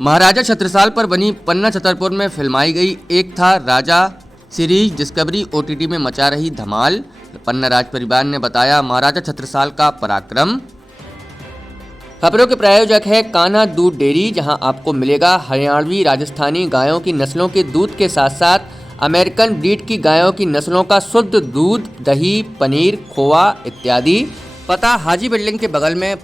महाराजा छत्रसाल पर बनी पन्ना छतरपुर में फिल्माई गई एक था राजा सीरीज डिस्कवरी ओटीटी में मचा रही धमाल। पन्ना राज परिवार ने बताया महाराजा छत्रसाल का पराक्रम। खबरों के प्रायोजक है कान्हा दूध डेयरी, जहां आपको मिलेगा हरियाणवी राजस्थानी गायों की नस्लों के दूध के साथ साथ अमेरिकन ब्रीड की गायों की नस्लों का शुद्ध दूध, दही, पनीर, खोआ इत्यादि। पता हाजी बिल्डिंग के बगल में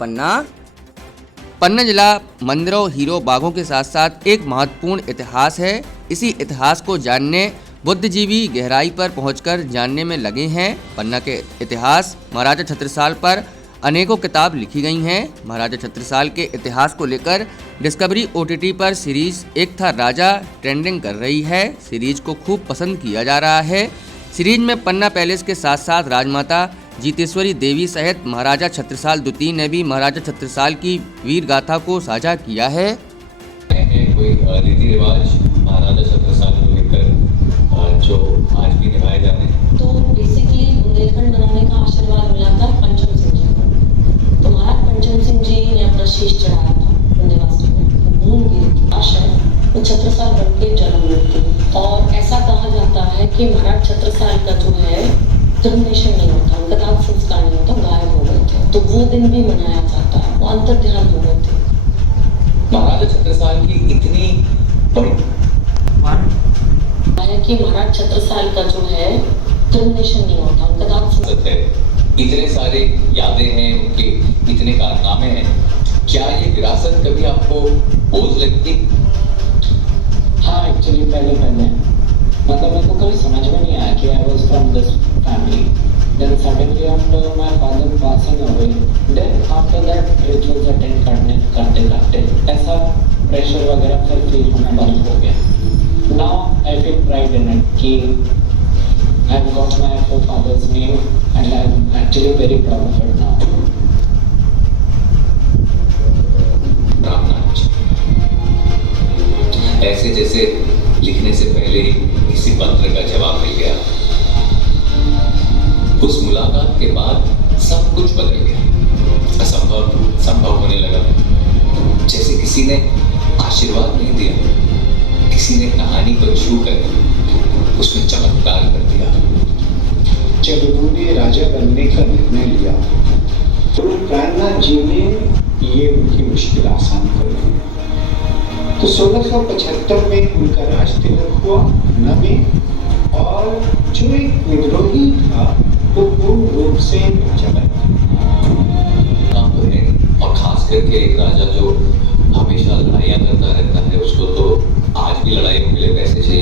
पन्ना जिला मंदिरों, हीरो, बाघों के साथ साथ एक महत्वपूर्ण इतिहास है। इसी इतिहास को जानने बुद्धिजीवी गहराई पर पहुंचकर जानने में लगे हैं। पन्ना के इतिहास महाराजा छत्रसाल पर अनेकों किताब लिखी गई हैं। महाराजा छत्रसाल के इतिहास को लेकर डिस्कवरी ओटीटी पर सीरीज एक था राजा ट्रेंडिंग कर रही है। सीरीज को खूब पसंद किया जा रहा है। सीरीज में पन्ना पैलेस के साथ साथ राजमाता जीतेश्वरी देवी सहित महाराजा छत्रसाल द्वितीय ने भी महाराजा छत्रसाल की वीर गाथा को साझा किया है। कोई रीति रिवाज महाराजा छत्रसाल को लेकर जो आज भी निभाए जाते हैं, तो बेसिकली बुंदेलखंड बनाने का आशीर्वाद मिला था पंचम सिंह जी को। तो महाराज पंचम सिंह जी ने अपना शीश चढ़ाया था बुंदेलवासी में। भूमगिरी की आशा वो छत्रसाल बन के जन्म लेती। और ऐसा कहा जाता है कि महाराज छत्रसाल का जो है जर्मिनेशन नहीं होता, उनका दाह संस्कार नहीं होता, गायब हो गए थे। तो वो दिन भी मनाया जाता है, वो अंतर ध्यान हो गए थे। महाराजा छत्रसाल की इतनी बड़ी है कि महाराज छत्रसाल का जो है जर्मिनेशन नहीं होता, उनका दाह संस्कार है। इतने सारे यादें हैं उनके, इतने कारनामे हैं। क्या ये विरासत कभी आपको बोझ लगती? हाँ, एक्चुअली पहले मतलब मेरे को कभी समझ में नहीं आया कि I was from this family. Then suddenly after my father passing away, then after that rituals attend करते ऐसा प्रेशर वगैरह फिर फील होना बंद हो गया। Now I feel pride in it कि I have got my forefathers name and I am actually very proud of it now. Ramnath ji, ऐसे जैसे लिखने से पहले किसी पत्र का जवाब मिल गया। उस मुलाकात के बाद सब कुछ बदल गया। असंभव संभव होने लगा। जैसे किसी ने आशीर्वाद नहीं दिया, किसी ने कहानी को छू कर उसमें चमत्कार कर दिया। जब उन्होंने राजा बनने का निर्णय लिया तो प्राणनाथ जी ने ये उनकी मुश्किल आसान कर दी। तो 1675 में उनका राज तिलक हुआ में, और जो एक विद्रोही था वो पूर्ण रूप से राजा बन गया। तो है, और खास करके एक राजा जो हमेशा लड़ाइयाँ करता रहता है, उसको तो आज भी लड़ाई के लिए पैसे चाहिए।